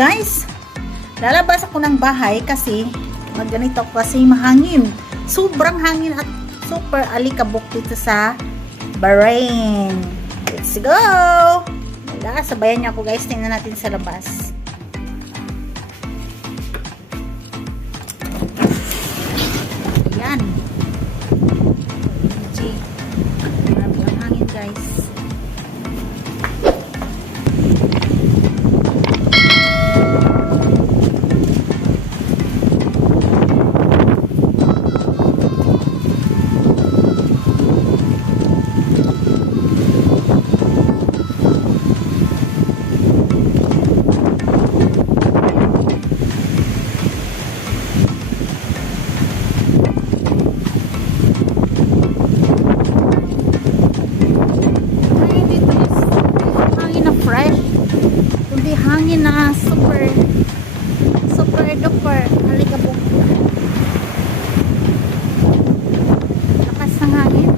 guys, lalabas ako ng bahay kasi magganito ako kasi mahangin. Sobrang hangin at super alikabok dito sa Bahrain. Let's go! Wala, sabayan niyo ako guys. Tingnan natin sa labas. Ayan. Grabe ang hangin guys. Hangin na super duper alikabok. Lakas ng hangin.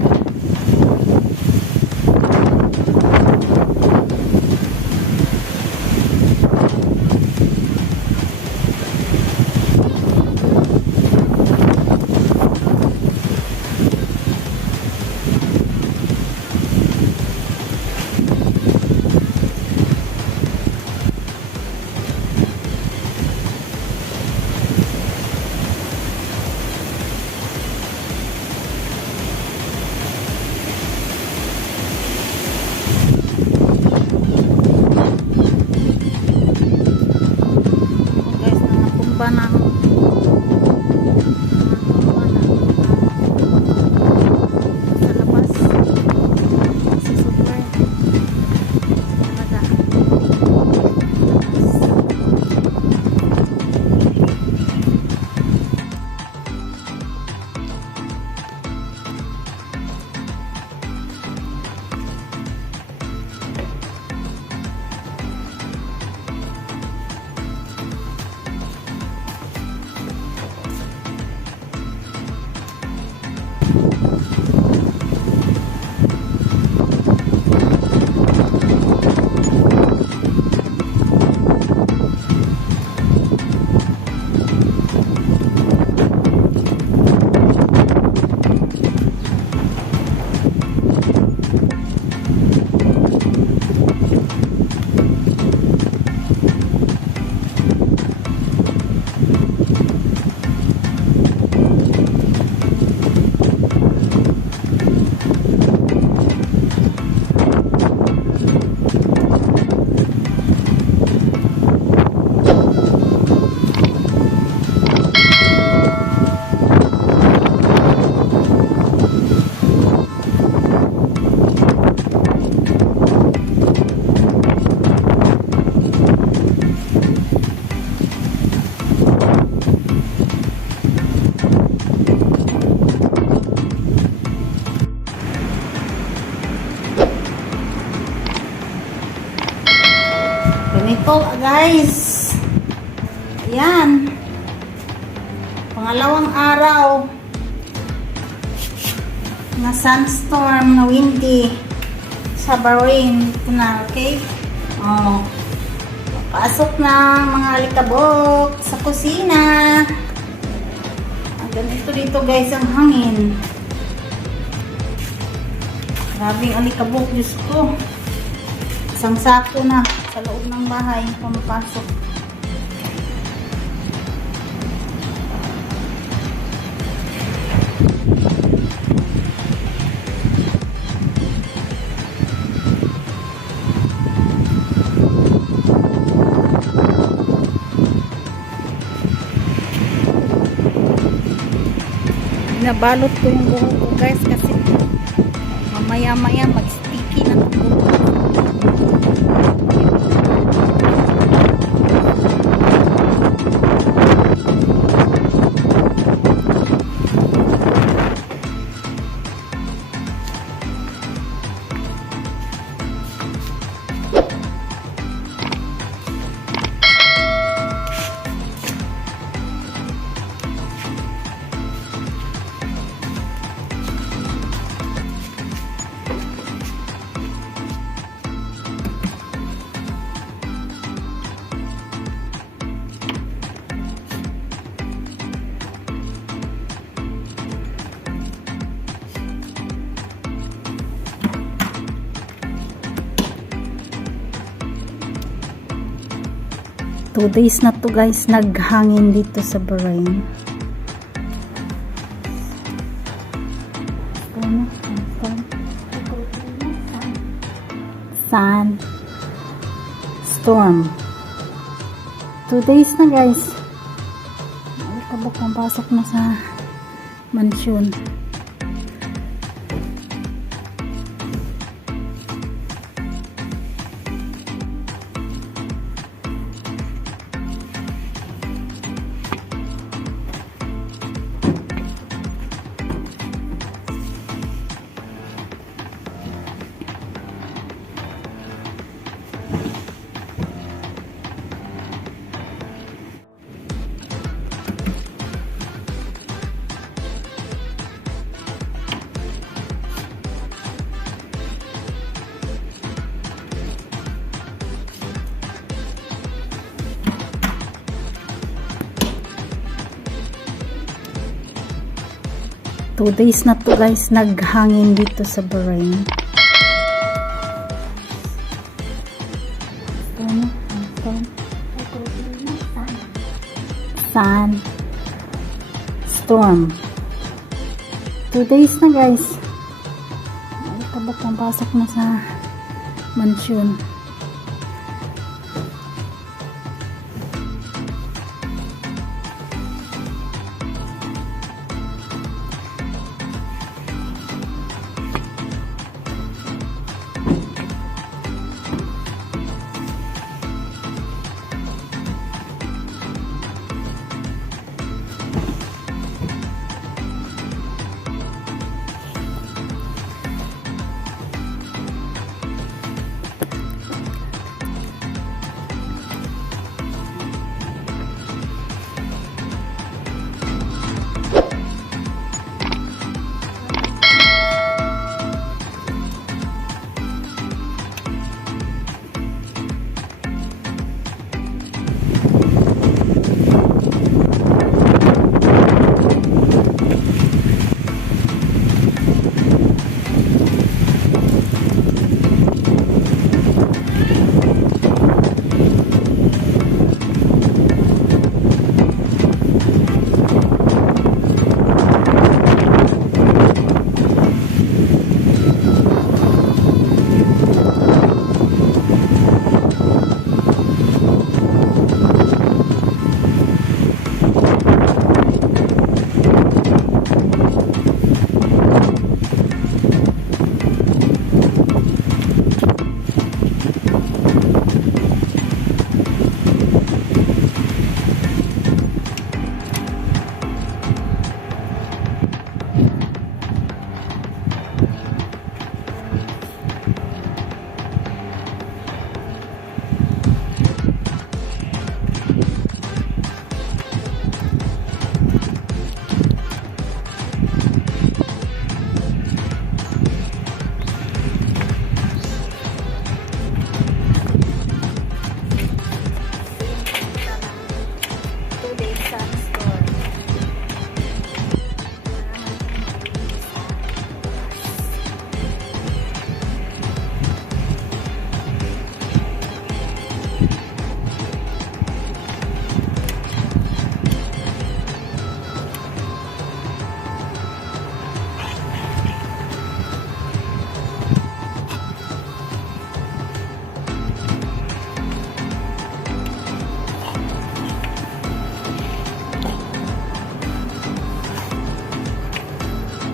Ganito guys. Ayan. Pangalawang araw na sunstorm, na windy sa Bahrain. Ito na, okay? Oh. Pasok na mga alikabok sa kusina. Ganito dito guys ang hangin. Grabing alikabok, Diyos ko. Isang sako na sa loob ng bahay pumapasok. Nabalot ko yung buhok ko guys kasi mamaya-maya mag-sticky na ito. 2 days na to guys, naghangin dito sa Bahrain. Sun storm. 2 days na guys. Kabok ang pasok na sa mansyon. Two days na to guys, naghangin dito sa Bahrain. Sun storm. 2 days na guys. Kabok ang pasok na sa mansyon.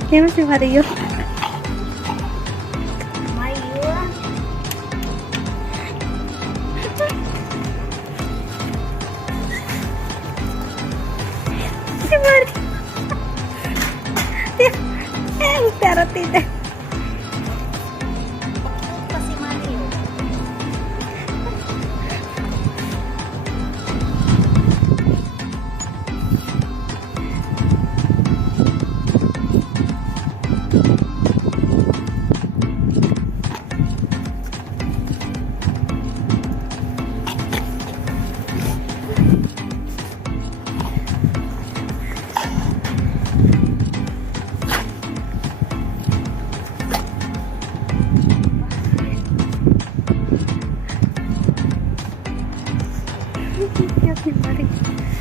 Kaya si Mario. Mario. Si Mario. Pero tidak. Pa si Mario. ni Mario.